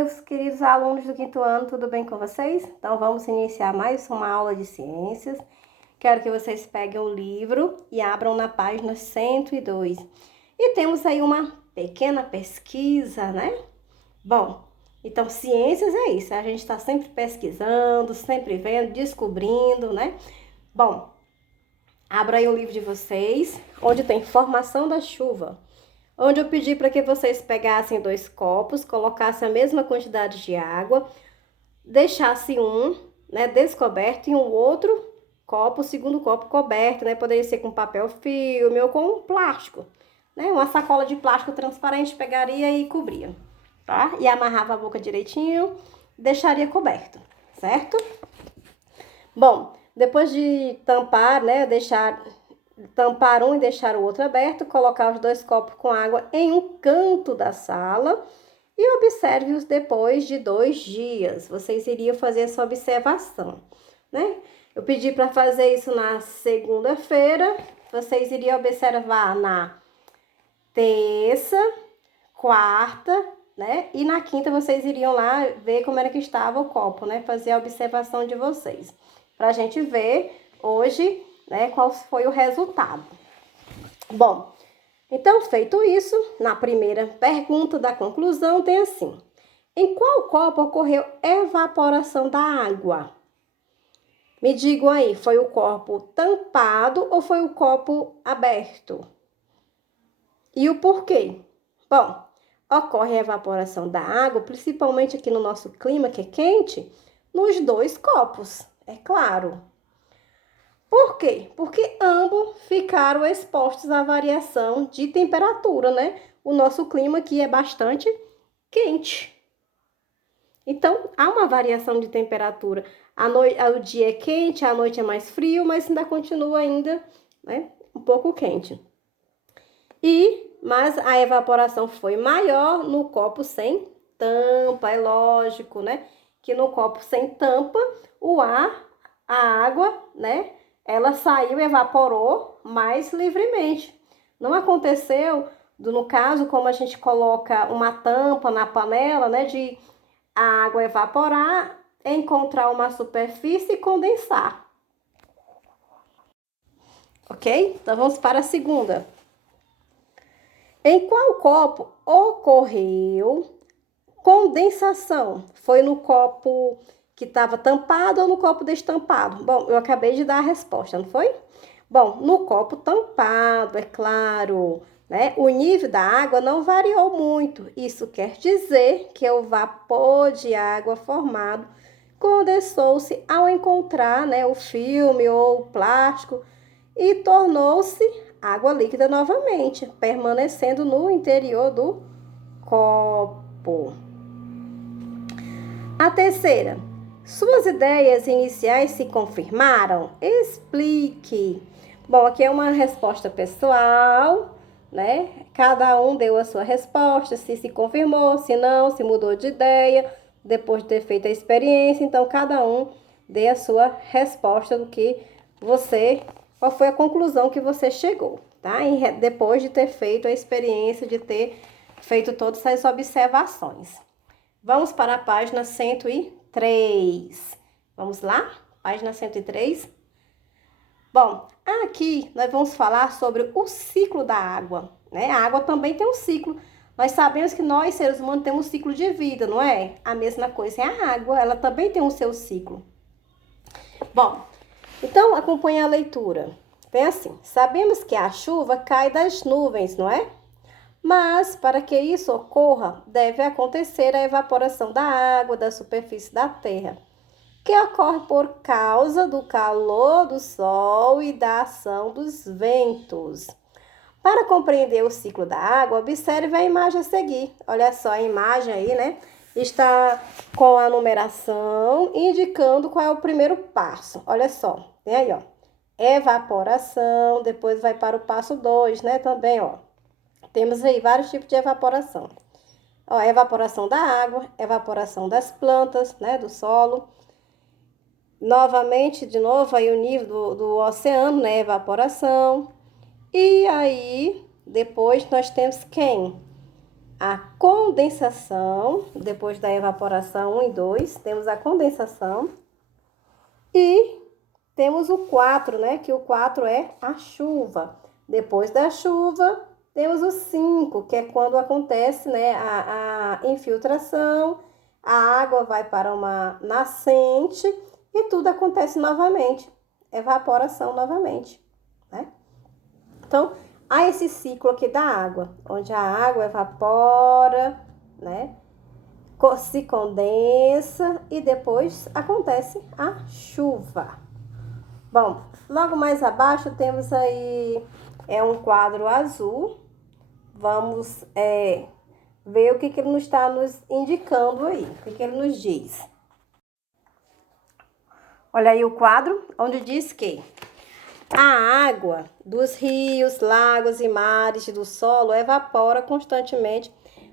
meus queridos alunos do quinto ano, tudo bem com vocês? Então, vamos iniciar mais uma aula de ciências. Quero que vocês peguem o livro e abram na página 102. E temos aí uma pequena pesquisa, né? Bom, então, ciências é isso. A gente está sempre pesquisando, sempre vendo, descobrindo, né? Bom, abra aí o livro de vocês, onde tem formação da chuva. Onde eu pedi para que vocês pegassem 2 copos, colocassem a mesma quantidade de água, deixassem um, né, descoberto e um outro copo, o segundo copo coberto, né? Poderia ser com papel filme ou com plástico, né? Uma sacola de plástico transparente pegaria e cobria, tá? E amarrava a boca direitinho, deixaria coberto, certo? Bom, depois de tampar, né, tampar um e deixar o outro aberto, colocar os 2 copos com água em um canto da sala e observe-os depois de 2 dias. Vocês iriam fazer essa observação, né? Eu pedi para fazer isso na segunda-feira, vocês iriam observar na terça, quarta, né? E na quinta vocês iriam lá ver como era que estava o copo, né? Fazer a observação de vocês, para a gente ver hoje, né, qual foi o resultado. Bom, então, feito isso, na primeira pergunta da conclusão tem assim: em qual copo ocorreu evaporação da água? Me digam aí, foi o copo tampado ou foi o copo aberto? E o porquê? Bom, ocorre a evaporação da água, principalmente aqui no nosso clima, que é quente, nos 2 copos, é claro. Por quê? Porque ambos ficaram expostos à variação de temperatura, né? O nosso clima aqui é bastante quente. Então, há uma variação de temperatura. O dia é quente, a noite é mais frio, mas ainda continua ainda, né, um pouco quente. Mas a evaporação foi maior no copo sem tampa, é lógico, né? Que no copo sem tampa, a água, né? Ela saiu e evaporou mais livremente. Não aconteceu, no caso, como a gente coloca uma tampa na panela, né? De a água evaporar, encontrar uma superfície e condensar. Ok? Então, vamos para a segunda. Em qual copo ocorreu condensação? Foi no copo que estava tampado ou no copo destampado? Bom, eu acabei de dar a resposta, não foi? Bom, no copo tampado, é claro, né? O nível da água não variou muito. Isso quer dizer que o vapor de água formado condensou-se ao encontrar, né, o filme ou o plástico e tornou-se água líquida novamente, permanecendo no interior do copo. A terceira, suas ideias iniciais se confirmaram? Explique. Bom, aqui é uma resposta pessoal, né? Cada um deu a sua resposta, se confirmou, se não, se mudou de ideia, depois de ter feito a experiência. Então, cada um dê a sua resposta do que qual foi a conclusão que você chegou, tá? Depois de ter feito a experiência, de ter feito todas essas observações. Vamos para a página 103. Vamos lá? Página 103. Bom, aqui nós vamos falar sobre o ciclo da água, né? A água também tem um ciclo. Nós sabemos que nós, seres humanos, temos um ciclo de vida, não é? A mesma coisa é a água, ela também tem o seu ciclo. Bom, então acompanhe a leitura. Tem assim: sabemos que a chuva cai das nuvens, não é? Mas, para que isso ocorra, deve acontecer a evaporação da água da superfície da terra, que ocorre por causa do calor do sol e da ação dos ventos. Para compreender o ciclo da água, observe a imagem a seguir. Olha só a imagem aí, né? Está com a numeração indicando qual é o primeiro passo. Olha só, tem aí, ó. Evaporação, depois vai para o passo 2, né? Também, ó. Temos aí vários tipos de evaporação. Ó, evaporação da água, evaporação das plantas, né, do solo. Novamente, de novo, aí o nível do oceano, né, evaporação. E aí, depois nós temos quem? a condensação, depois da evaporação 1 e 2, temos a condensação. E temos o 4, né? Que o 4 é a chuva. Depois da chuva, temos o 5, que é quando acontece, né, a infiltração, a água vai para uma nascente e tudo acontece novamente, evaporação novamente, né? Então, há esse ciclo aqui da água, onde a água evapora, né? Se condensa e depois acontece a chuva. Bom, logo mais abaixo temos aí um quadro azul. Vamos ver o que ele nos está nos indicando aí, o que ele nos diz. Olha aí o quadro, onde diz que a água dos rios, lagos e mares do solo evapora constantemente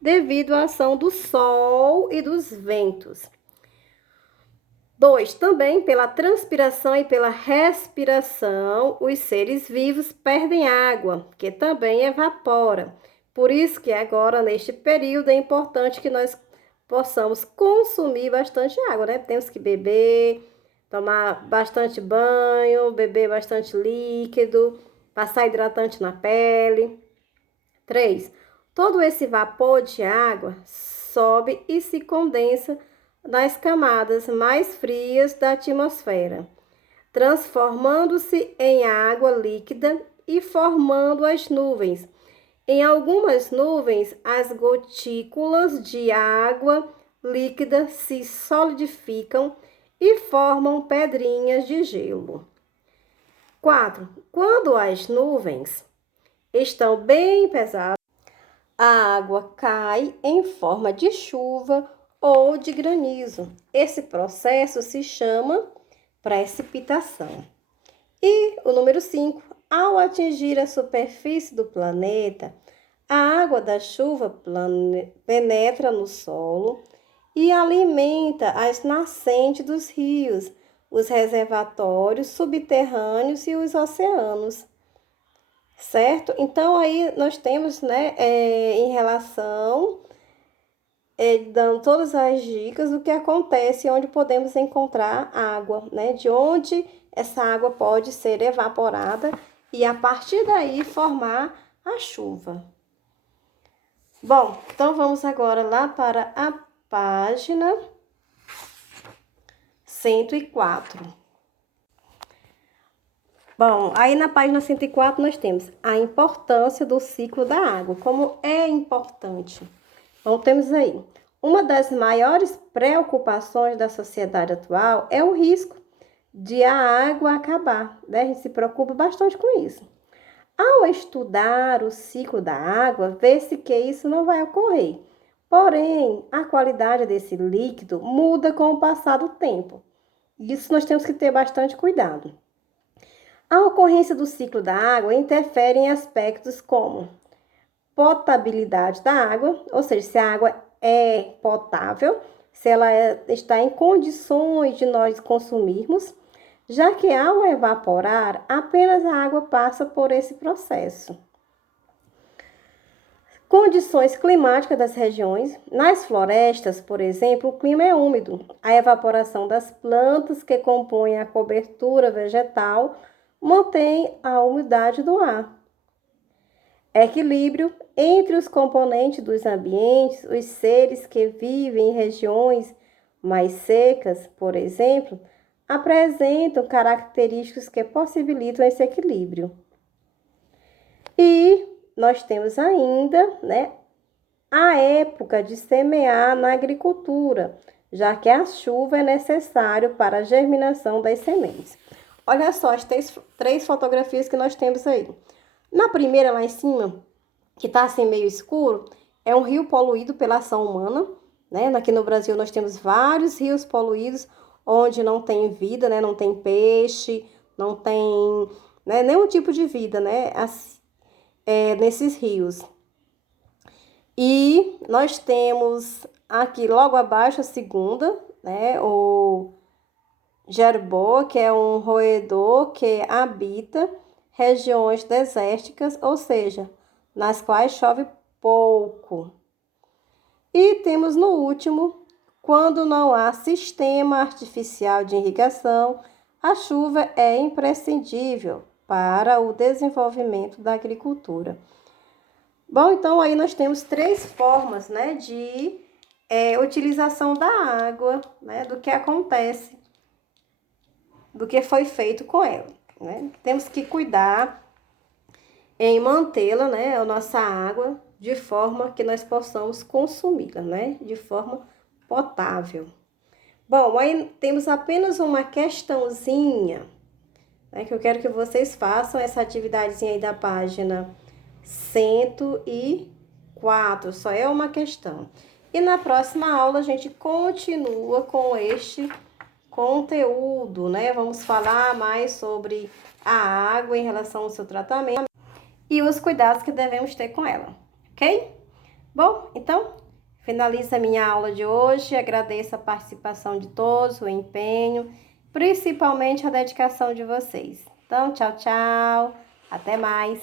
devido à ação do sol e dos ventos. 2. Também pela transpiração e pela respiração, os seres vivos perdem água, que também evapora. Por isso que agora, neste período, é importante que nós possamos consumir bastante água, né? Temos que beber, tomar bastante banho, beber bastante líquido, passar hidratante na pele. 3. Todo esse vapor de água sobe e se condensa nas camadas mais frias da atmosfera, transformando-se em água líquida e formando as nuvens. Em algumas nuvens, as gotículas de água líquida se solidificam e formam pedrinhas de gelo. 4. Quando as nuvens estão bem pesadas, a água cai em forma de chuva ou de granizo. Esse processo se chama precipitação. E o número 5, ao atingir a superfície do planeta, a água da chuva penetra no solo e alimenta as nascentes dos rios, os reservatórios subterrâneos e os oceanos. Certo? Então, aí nós temos, né, em relação, dando todas as dicas do que acontece, onde podemos encontrar água, né, de onde essa água pode ser evaporada e a partir daí formar a chuva. Bom, então vamos agora lá para a página 104. Bom, aí na página 104 nós temos a importância do ciclo da água, como é importante. Então, temos aí, uma das maiores preocupações da sociedade atual é o risco de a água acabar, né? A gente se preocupa bastante com isso. Ao estudar o ciclo da água, vê-se que isso não vai ocorrer. Porém, a qualidade desse líquido muda com o passar do tempo. Isso nós temos que ter bastante cuidado. A ocorrência do ciclo da água interfere em aspectos como potabilidade da água, ou seja, se a água é potável, se ela está em condições de nós consumirmos, já que ao evaporar, apenas a água passa por esse processo. Condições climáticas das regiões. Nas florestas, por exemplo, o clima é úmido. A evaporação das plantas que compõem a cobertura vegetal mantém a umidade do ar. Equilíbrio entre os componentes dos ambientes, os seres que vivem em regiões mais secas, por exemplo, apresentam características que possibilitam esse equilíbrio. E nós temos ainda, né, a época de semear na agricultura, já que a chuva é necessária para a germinação das sementes. Olha só as três fotografias que nós temos aí. Na primeira, lá em cima, que está assim meio escuro, é um rio poluído pela ação humana, né? Aqui no Brasil nós temos vários rios poluídos, onde não tem vida, né? Não tem peixe, não tem, né, nenhum tipo de vida, né? Nesses rios. E nós temos aqui logo abaixo a segunda, né? O jerboa, que é um roedor que habita regiões desérticas, ou seja, nas quais chove pouco. E temos no último, quando não há sistema artificial de irrigação, a chuva é imprescindível para o desenvolvimento da agricultura. Bom, então aí nós temos 3 formas, né, de utilização da água, né, do que acontece, do que foi feito com ela, né? Temos que cuidar em mantê-la, né, a nossa água, de forma que nós possamos consumi-la, né, de forma potável. Bom, aí temos apenas uma questãozinha, né, que eu quero que vocês façam essa atividadezinha aí da página 104, só é uma questão. E na próxima aula a gente continua com este conteúdo, né? Vamos falar mais sobre a água em relação ao seu tratamento e os cuidados que devemos ter com ela, ok? Bom, então, finaliza a minha aula de hoje. Agradeço a participação de todos, o empenho, principalmente a dedicação de vocês. Então, tchau, tchau. Até mais.